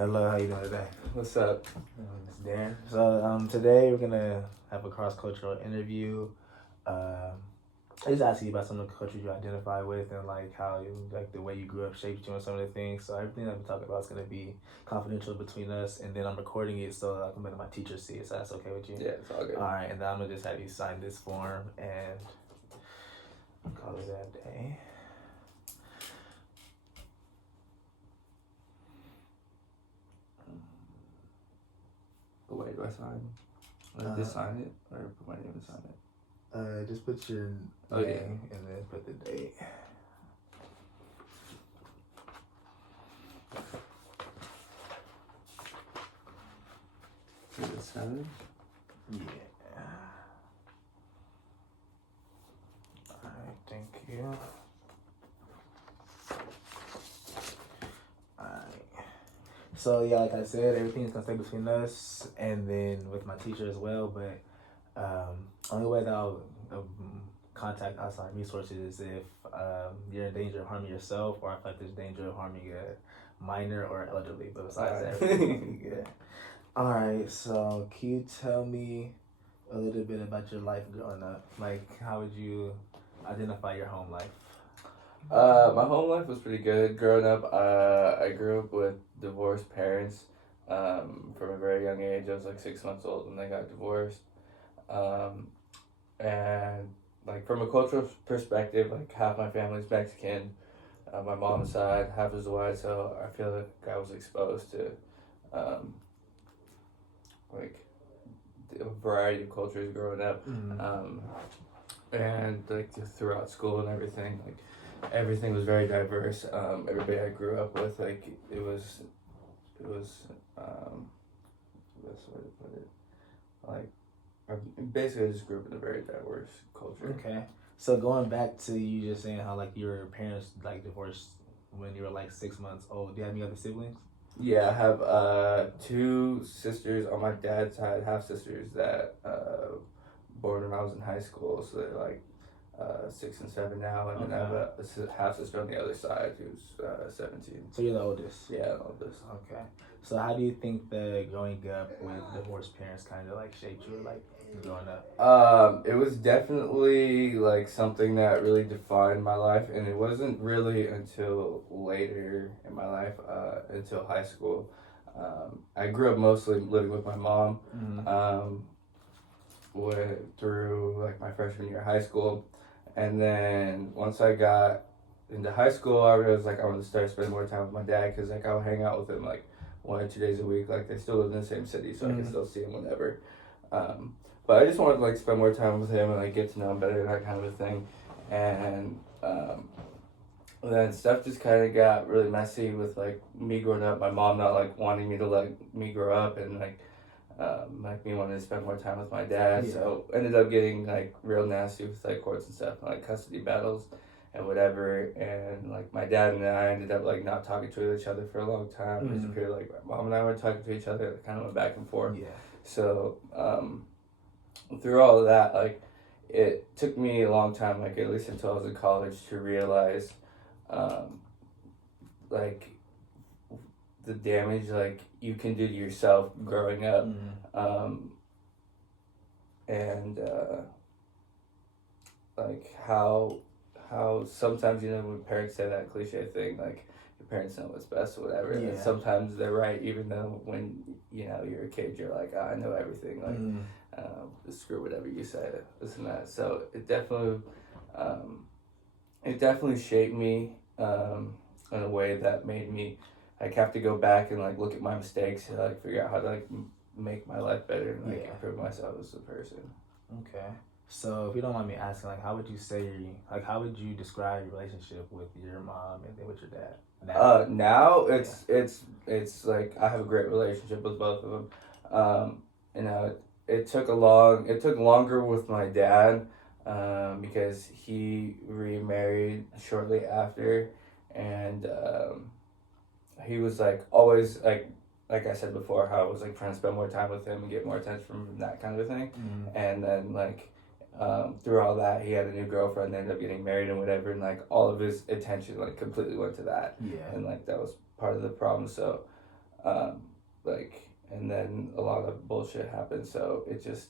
Hello, how you doing today? What's up? It's Darren. So today we're gonna have a cross-cultural interview. I just ask you about some of the cultures you identify with and like how you, like the way you grew up shaped you and some of the things. So everything that we talk about is gonna be confidential between us, and then I'm recording it so I can let my teacher see it. So that's okay with you? Yeah, it's all good. All right, and then I'm gonna just have you sign this form and call it that day. Wait, do I sign? Like, just sign it or put my name and sign it? Just put your name and then put the date. Is it 7? Yeah. Alright, thank you. Alright. So yeah, like I said, everything's gonna stay between us and then with my teacher as well, but only way that I'll contact outside resources is if you're in danger of harming yourself or if like there's danger of harming a minor or elderly, but besides that, everything's good. Alright, so can you tell me a little bit about your life growing up? Like, how would you identify your home life? My home life was pretty good. Growing up, I grew up with divorced parents. From a very young age, I was like 6 months old when they got divorced. And like from a cultural perspective, like half my family's Mexican. My mom's side, half is white, so I feel like I was exposed to like a variety of cultures growing up. And like throughout school and everything, like everything was very diverse. Everybody I grew up with, like it was the best way to put it, like I basically just grew up in a very diverse culture. Okay. So going back to you just saying how like your parents like divorced when you were like 6 months old, do you have any other siblings? Yeah, I have 2 sisters on my dad's side, half sisters that born when I was in high school, so they're like 6 and 7 now, and then I have a half sister on the other side who's 17. So you're the oldest? Yeah, the oldest. Okay. So how do you think that growing up with divorced parents kind of like shaped you, like growing up? It was definitely like something that really defined my life, and it wasn't really until later in my life, until high school. I grew up mostly living with my mom. Went through like my freshman year of high school, and then once I got into high school, I realized like I wanted to start spending more time with my dad because like I would hang out with him like 1 or 2 days a week. Like they still live in the same city, so I could still see him whenever. But I just wanted to like spend more time with him and like get to know him better, that kind of a thing. And then stuff just kind of got really messy with like me growing up. My mom not like wanting me to let me grow up, and like me wanting to spend more time with my dad. Yeah. So ended up getting like real nasty with like courts and stuff, and like custody battles and whatever. And like my dad and I ended up like not talking to each other for a long time. It was a period like my mom and I were talking to each other, it kind of went back and forth. Yeah. So through all of that, like it took me a long time, like at least until I was in college, to realize like the damage like you can do to yourself growing up. And like how sometimes, you know, when parents say that cliche thing like your parents know what's best or whatever, and sometimes they're right, even though when you know you're a kid you're like, oh, I know everything, like screw whatever you say, this and that. So it definitely shaped me in a way that made me like have to go back and like look at my mistakes and like figure out how to like make my life better and like improve myself as a person. Okay. So if you don't mind me asking, like how would you describe your relationship with your mom and then with your dad? Now it's like I have a great relationship with both of them. You know, it took longer with my dad because he remarried shortly after, and he was like always like I said before, how I was like trying to spend more time with him and get more attention from him, that kind of a thing. And then like through all that, he had a new girlfriend, ended up getting married and whatever, and like all of his attention like completely went to that. Yeah. And like that was part of the problem. So Like, and then a lot of bullshit happened. So it just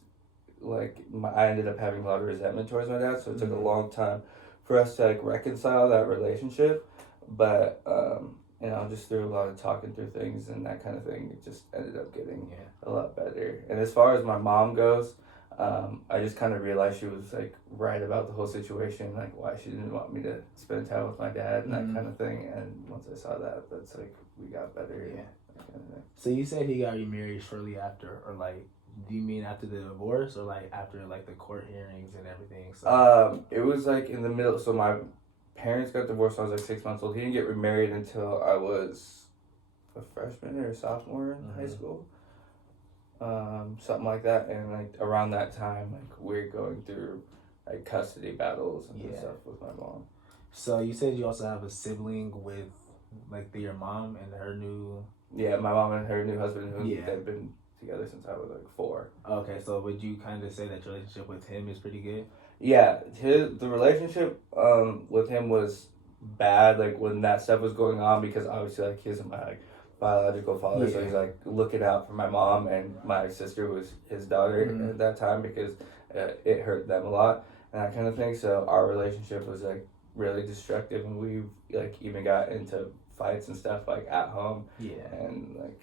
like I ended up having a lot of resentment towards my dad. So it took a long time for us to like reconcile that relationship. But you know, just through a lot of talking through things and that kind of thing, it just ended up getting a lot better. And as far as my mom goes, I just kind of realized she was like right about the whole situation, like why she didn't want me to spend time with my dad and that kind of thing. And once I saw that, that's like we got better. Yeah. That kind of thing. So you said he got remarried shortly after, or like, do you mean after the divorce, or like after like the court hearings and everything? So It was like in the middle. So my parents got divorced when I was like 6 months old. He didn't get remarried until I was a freshman or a sophomore in high school. Something like that. And like around that time, like we're going through like custody battles and stuff with my mom. So you said you also have a sibling with like your mom and her new. Yeah, my mom and her new husband, who they've been together since I was like 4. Okay, so would you kind of say that your relationship with him is pretty good? Yeah, the relationship with him was bad, like when that stuff was going on, because obviously like he isn't my like biological father, so he's like looking out for my mom, and my sister was his daughter at that time, because it hurt them a lot and that kind of thing. So our relationship was like really destructive, and we like even got into fights and stuff like at home. And like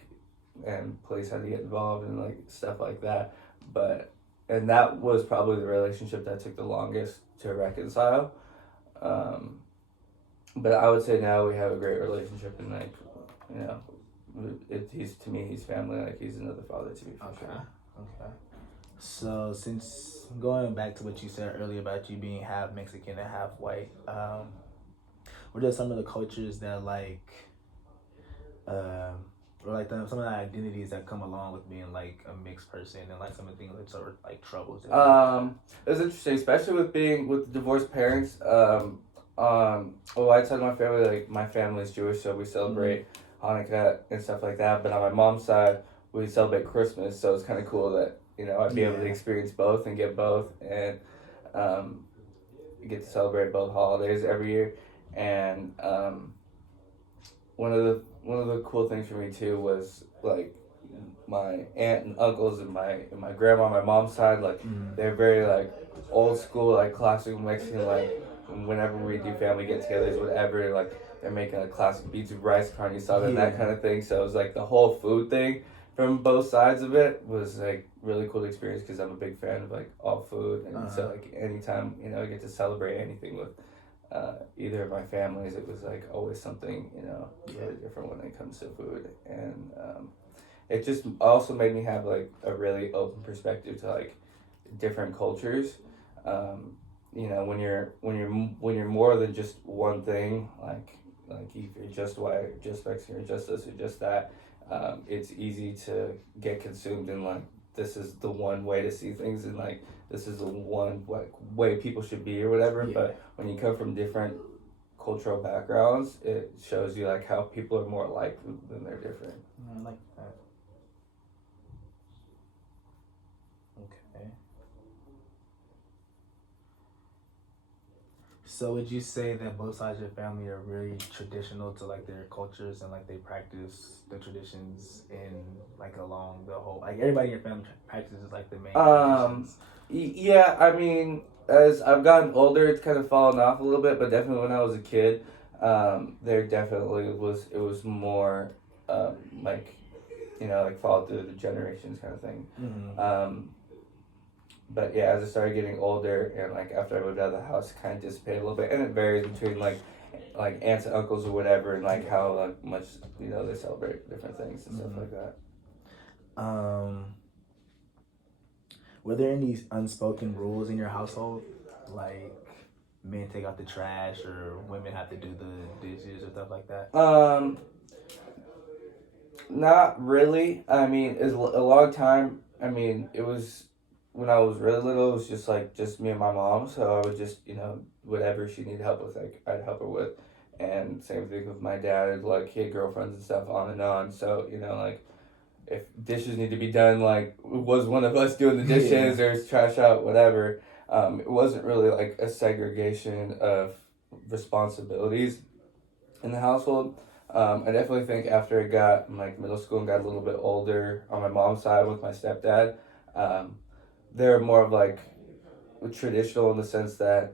and police had to get involved and like stuff like that. And that was probably the relationship that took the longest to reconcile. But I would say now we have a great relationship, and like, you know, he's to me, he's family. Like he's another father to me for sure. Okay. So since going back to what you said earlier about you being half Mexican and half white, what are some of the cultures that like, or like some of the identities that come along with being like a mixed person, and like some of the things that sort of like troubles it? It was interesting, especially with being with divorced parents. On the white side of my family, like my family's Jewish, so we celebrate Hanukkah and stuff like that. But on my mom's side, we celebrate Christmas, so it's kind of cool that, you know, I'd be able to experience both and get both, and get to celebrate both holidays every year. And one of the cool things for me too was like my aunt and uncles and my grandma on my mom's side, like they're very like old school, like classic Mexican, like whenever we do family get-togethers, whatever, like they're making like classic beans with rice, carne asada, and that kind of thing. So it was like the whole food thing from both sides of it was like really cool experience, because I'm a big fan of like all food, and so like anytime, you know, I get to celebrate anything with either of my families, it was like always something, you know, really different when it comes to food. And it just also made me have like a really open perspective to like different cultures. You know, when you're more than just one thing, like if you're just white, just Mexican, or just this or just that, it's easy to get consumed in like, this is the one way to see things, and like this is the one way people should be or whatever. But when you come from different cultural backgrounds, it shows you like how people are more alike than they're different. I like that. Okay. So would you say that both sides of your family are really traditional to like their cultures, and like they practice the traditions in like along the whole, like everybody in your family practices like the main traditions? Yeah, I mean, as I've gotten older, it's kind of fallen off a little bit, but definitely when I was a kid, there definitely was more like, you know, like followed through the generations kind of thing. But yeah, as I started getting older, and like after I moved out of the house, it kind of dissipated a little bit, and it varies between like aunts and uncles or whatever, and like how like much, you know, they celebrate different things and stuff like that. Were there any unspoken rules in your household, like men take out the trash, or women have to do the dishes or stuff like that? Not really. I mean, it's a long time. I mean, it was when I was really little. It was just me and my mom. So I would just, you know, whatever she needed help with, like I'd help her with. And same thing with my dad. Like he had girlfriends and stuff on and on. So, you know, like if dishes need to be done, like it was one of us doing the dishes or trash out, whatever. It wasn't really like a segregation of responsibilities in the household. I definitely think after I got like middle school and got a little bit older on my mom's side with my stepdad, they're more of like traditional in the sense that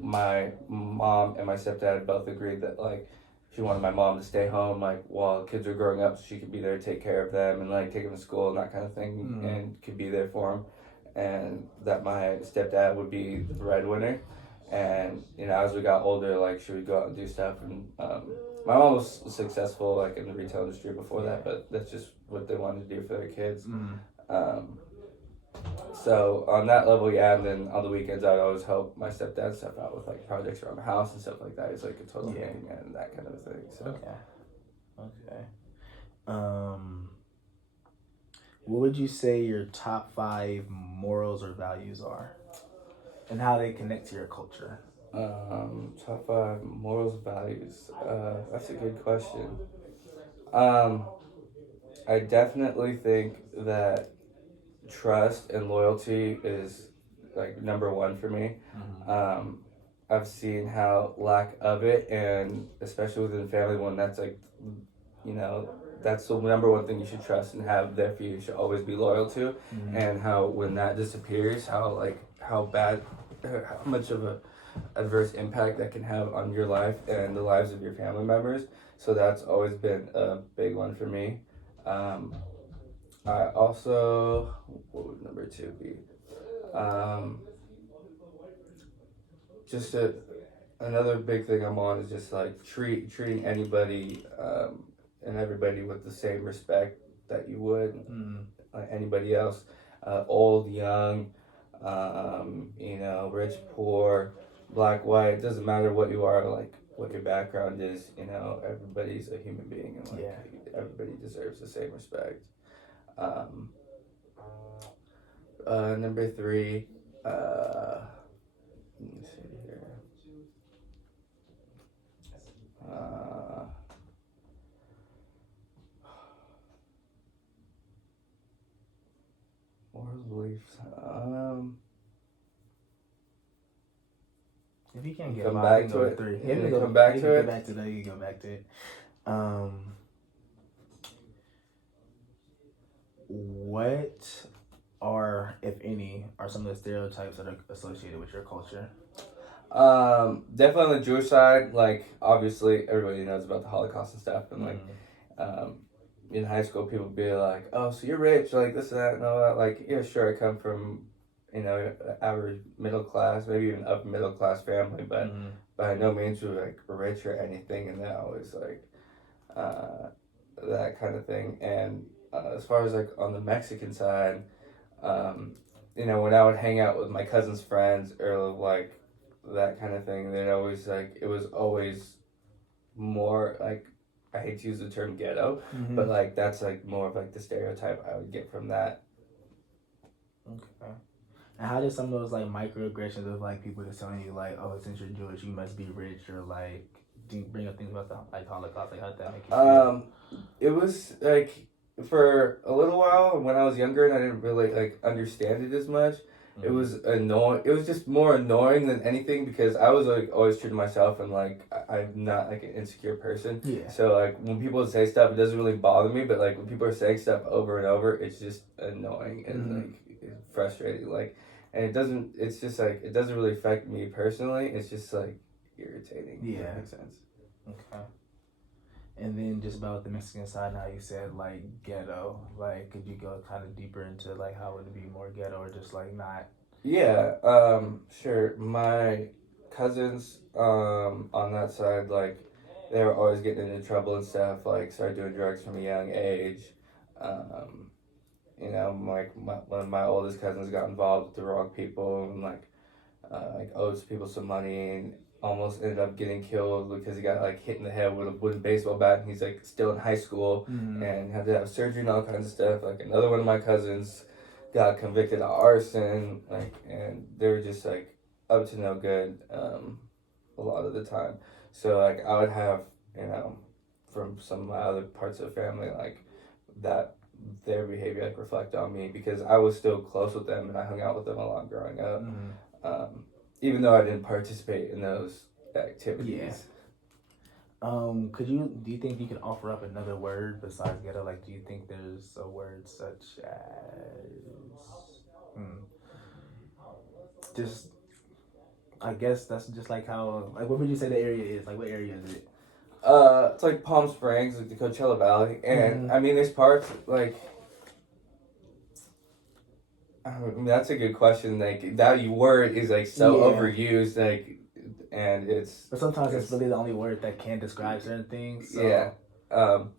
my mom and my stepdad both agreed that like she wanted my mom to stay home like while kids were growing up so she could be there to take care of them and like take them to school and that kind of thing and could be there for them, and that my stepdad would be the breadwinner. And as we got older, like she would go out and do stuff, and my mom was successful like in the retail industry before that, but that's just what they wanted to do for their kids. Um, so on that level, yeah, and then on the weekends I'd always help my stepdad stuff out with like projects around the house and stuff like that. He's like a total handyman and that kind of thing. So Okay. What would you say your top 5 morals or values are, and how they connect to your culture? Top 5 morals, values. That's a good question. I definitely think that trust and loyalty is like number one for me. I've seen how lack of it, and especially within family, when that's like, that's the number one thing you should trust and have there for you. You should always be loyal to, and how when that disappears, how bad, how much of a adverse impact that can have on your life and the lives of your family members. So that's always been a big one for me. I also, what would number 2 be? Just another big thing I'm on is just like treating anybody and everybody with the same respect that you would like anybody else, old, young, rich, poor, black, white. It doesn't matter what you are, like what your background is. Everybody's a human being, and like everybody deserves the same respect. Number 3, let me see here. Moral beliefs. If you can't get come back to it, 3. Come back to it. Go back to that. You can go back to it. What are, if any, are some of the stereotypes that are associated with your culture? Definitely on the Jewish side, like obviously everybody knows about the Holocaust and stuff, and like, in high school people would be like, "Oh, so you're rich, like this and that and all that." Like, yeah, sure, I come from, average middle class, maybe even upper middle class family, but by no means we're like rich or anything, and they're always like, that kind of thing. And as far as like on the Mexican side, when I would hang out with my cousin's friends or like that kind of thing, they'd always like, it was always more like, I hate to use the term ghetto, but like that's like more of like the stereotype I would get from that. Okay. And how did some of those like microaggressions of like people just telling you like, oh, since you're Jewish, you must be rich, or like, do you bring up things about the like Holocaust? Like, how did that make you feel? It was like for a little while when I was younger and I didn't really like understand it as much. It was annoying. It was just more annoying than anything because I was like always true to myself, and like I'm not like an insecure person. Yeah. So like when people say stuff, it doesn't really bother me. But like when people are saying stuff over and over, it's just annoying and like it's frustrating. Like, and it doesn't. It's just like it doesn't really affect me personally. It's just like irritating. Yeah. If that makes sense. Okay. And then just about the Mexican side, now you said like ghetto. Like, could you go kind of deeper into like how would it be more ghetto or just like not? Yeah, sure. My cousins, on that side, like, they were always getting into trouble and stuff, like, started doing drugs from a young age. One of my oldest cousins got involved with the wrong people and, like owes people some money and almost ended up getting killed because he got, like, hit in the head with a wooden baseball bat, and he's, like, still in high school and had to have surgery and all kinds of stuff. Like, another one of my cousins got convicted of arson, like, and they were just like up to no good a lot of the time. So like I would have, from some of my other parts of the family, like that their behavior like reflect on me because I was still close with them and I hung out with them a lot growing up, even though I didn't participate in those activities. Do you think you could offer up another word besides ghetto? Like, do you think there's a word such as, hmm, just, I guess that's just like how, like, what would you say the area is? Like, what area is it? It's like Palm Springs, like the Coachella Valley, and Mm-hmm. I mean, there's parts like. I mean, that's a good question. Like that word is like so Yeah. overused, like, and But sometimes it's it's really the only word that can describe certain things. yeah. So, Um,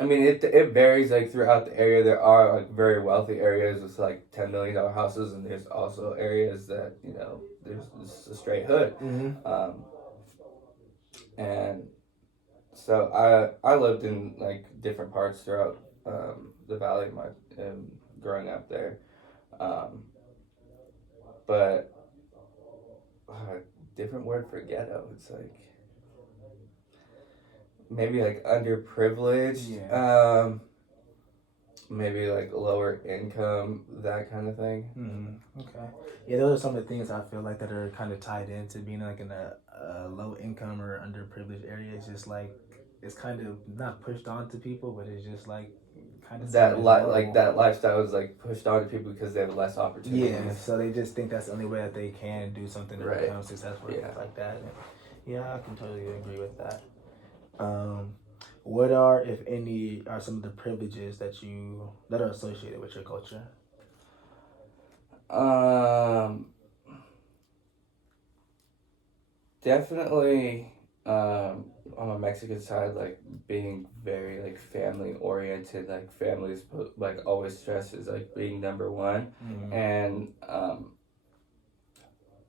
I mean, it varies like throughout the area. There are like very wealthy areas with like $10 million houses, and there's also areas that there's just a straight hood. mm-hmm. Um, and so I lived in like different parts throughout the valley, growing up there. Um, but different word for ghetto. It's like maybe like underprivileged. Yeah. Maybe like lower income, that kind of thing. Mm-hmm. Okay. Yeah, those are some of the things I feel like that are kind of tied into being like in a low income or underprivileged area. It's just like it's kind of not pushed on to people, but it's just like kind of seen as Like normal. that lifestyle is like pushed on to people because they have less Yeah, opportunities. so they just think that's the only way that they can do something to Right. become successful or Yeah. things like that. And yeah, I can totally agree with that. Um, what are, if any, are some of the privileges that are associated with your culture? Um, Definitely. On the Mexican side, like being very like family oriented, like families like always stresses like being number one, Mm-hmm. and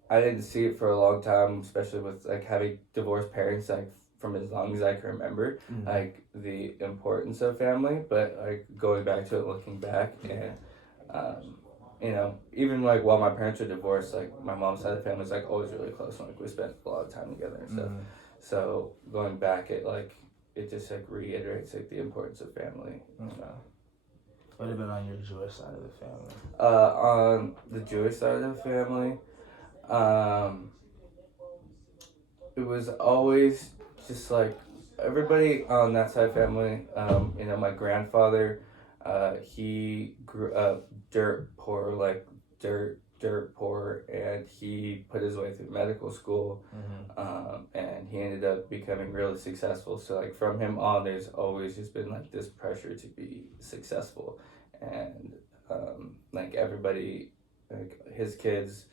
I didn't see it for a long time, especially with like having divorced parents, like from as long as I can remember, Mm-hmm. like the importance of family. But like going back to it, looking back, and even like while my parents were divorced, like my mom's side of the family was like always really close, and like we spent a lot of time together and stuff. Mm-hmm. So going back, it just like reiterates like the importance of family. Okay. What about on your Jewish side of the family? On the Jewish side of the family, um, it was always just like everybody on that side of family. My grandfather, he grew up dirt poor, like dirt poor, and he put his way through medical school, and he ended up becoming really successful. So like from him on, there's always just been like this pressure to be successful, and like everybody, like his kids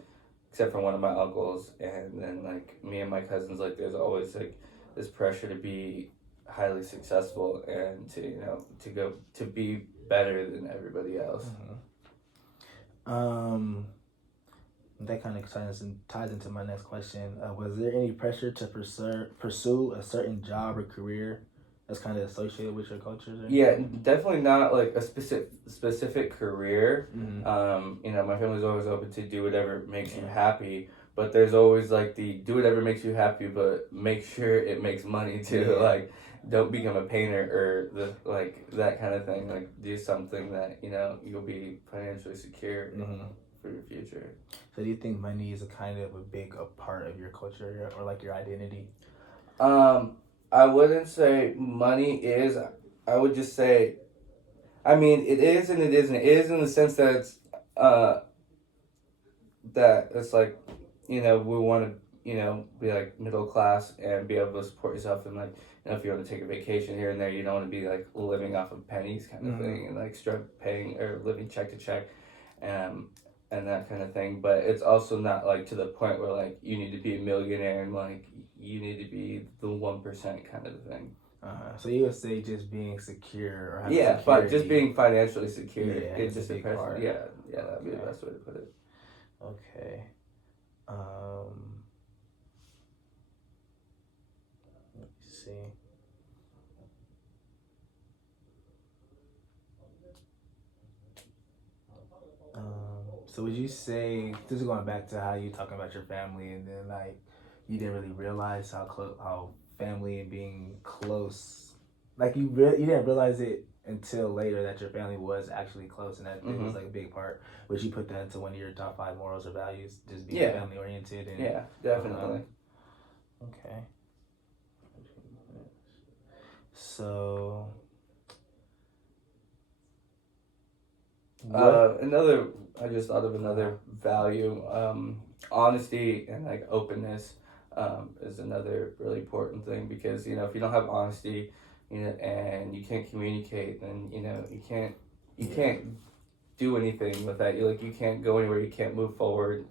except for one of my uncles, and then like me and my cousins, like there's always like this pressure to be highly successful and to go to be better than everybody else. Mm-hmm. That kind of ties into my next question. Was there any pressure to pursue a certain job or career that's kind of associated with your culture? Yeah, definitely not like a specific career. Mm-hmm. My family's always open to do whatever makes you happy, but there's always like the do whatever makes you happy, but make sure it makes money too. Yeah. Like, don't become a painter or that kind of thing. Like, do something that you'll be financially secure for your future. So do you think money is a kind of a big part of your culture or like your identity? I wouldn't say money is. I would just say, I mean, it is and it isn't. It is in the sense that it's like, we want to, be like middle class and be able to support yourself, and like, if you want to take a vacation here and there, you don't want to be like living off of pennies kind of thing, and like paying or living check to check, and that kind of thing. But it's also not like to the point where like you need to be a millionaire and like you need to be the 1% kind of thing. So you would say just being secure or having security. But just being financially secure. Yeah, it's just a big part. Yeah, that'd be the Okay. best way to put it. Okay. Let me see. So would you say, this is going back to how you talking about your family, and then like you didn't really realize how family and being close, like you didn't realize it until later that your family was actually close, and that it was like a big part. Would you put that into one of your top 5 morals or values, just being family oriented? And yeah, definitely. Okay. So, what? I just thought of another value. Honesty and like openness is another really important thing because if you don't have honesty, and you can't communicate, then you can't do anything with that. You can't go anywhere. You can't move forward,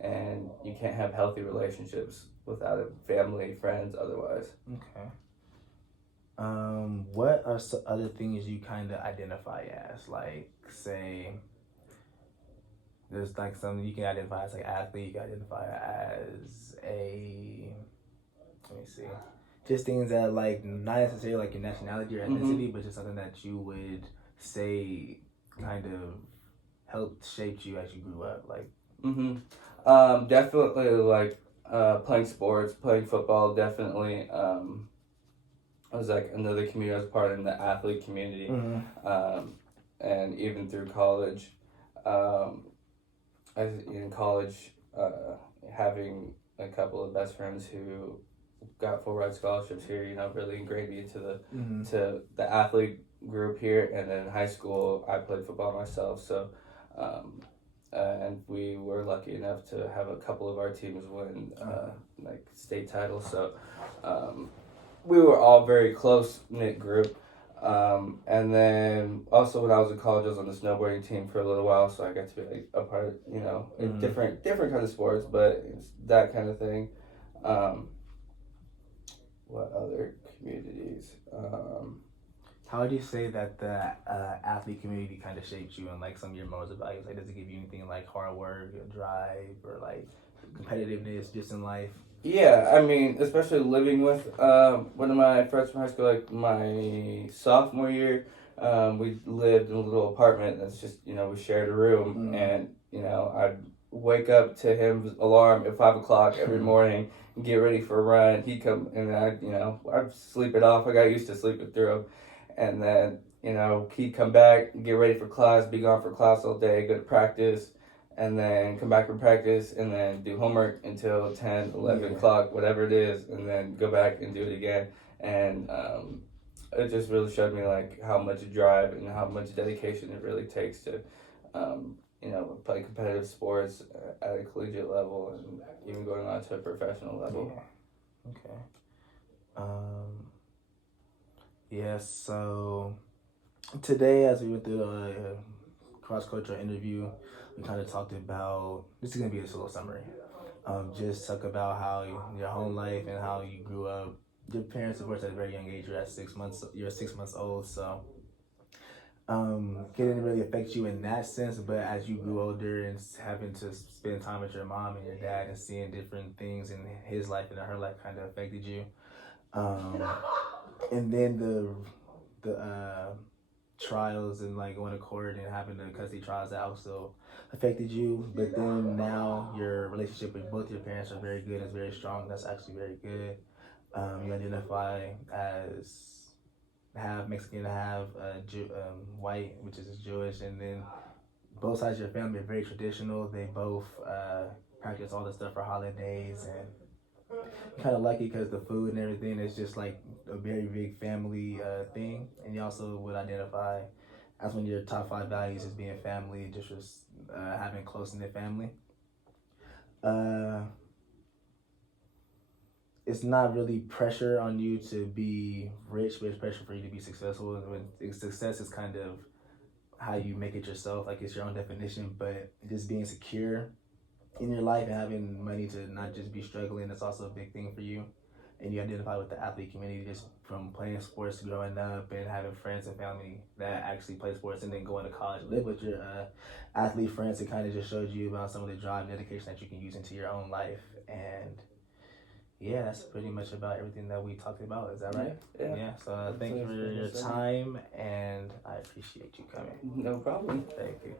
and you can't have healthy relationships without a family, friends, otherwise. Okay. What are some other things you kind of identify as? Like, say, there's like something you can identify as like athlete. You can identify as a. Let me see. Just things that like not necessarily like your nationality or ethnicity, but just something that you would say kind of helped shape you as you grew up. Like. Definitely like playing sports, playing football. Definitely. I was like another community. I was part in the athlete community, and even through college, I was in college having a couple of best friends who got full ride scholarships here. Really ingrained me into to the athlete group here, and then in high school I played football myself. So, and we were lucky enough to have a couple of our teams win like state titles. So. We were all very close knit group, and then also when I was in college, I was on the snowboarding team for a little while, so I got to be like a part, in different kind of sports, but it's that kind of thing. What other communities? How would you say that the athlete community kind of shaped you and like some of your morals and values? Like, does it give you anything like hard work, or drive, or like competitiveness just in life? Yeah, I mean, especially living with one of my friends from high school, like my sophomore year, we lived in a little apartment that's just, we shared a room, and, I'd wake up to his alarm at 5 o'clock every morning and get ready for a run. He'd come, and I'd sleep it off. I got used to sleeping through him. And then, he'd come back, get ready for class, be gone for class all day, go to practice, and then come back from practice, and then do homework until 10, 11 o'clock, whatever it is, and then go back and do it again. And it just really showed me like how much drive and how much dedication it really takes to, play competitive sports at a collegiate level and even going on to a professional level. Yeah. Okay. So today, as we went through a cross-cultural interview, we kind of talked about, this is going to be a little summary, just talk about how your home life and how you grew up. Your parents, of course, at a very young age. You're 6 months old, so it didn't really affect you in that sense, but as you grew older and having to spend time with your mom and your dad and seeing different things in his life and her life kind of affected you. And then the trials and like going to court and having the custody trials that also affected you. But then now your relationship with both your parents are very good. It's very strong. That's actually very good. You identify as half Mexican, half white, which is Jewish, and then both sides of your family are very traditional. They both practice all the stuff for holidays, and kind of lucky because the food and everything is just like a very big family thing. And you also would identify as one of your top 5 values is being family, just having close knit family. It's not really pressure on you to be rich, but it's pressure for you to be successful. And when success is kind of how you make it yourself, like it's your own definition, but just being secure in your life and having money to not just be struggling, that's also a big thing for you. And you identify with the athlete community just from playing sports, growing up, and having friends and family that actually play sports, and then going to college, live with your athlete friends. It kind of just shows you about some of the drive and dedication that you can use into your own life. And yeah, that's pretty much about everything that we talked about. Is that right? Yeah. So thank you for your time, and I appreciate you coming. No problem. Thank you.